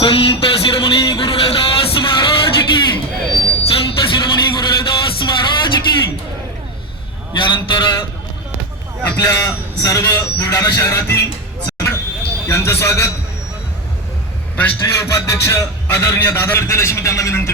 संत शिरोमणी गुरु रविदास महाराज की, संत शिरोमणी गुरु रविदास महाराज की। यानंतर आपल्या सर्व बुलढाणा शहरातील यांचं स्वागत राष्ट्रीय उपाध्यक्ष आदरणीय दादा करतील अशी मी त्यांना विनंती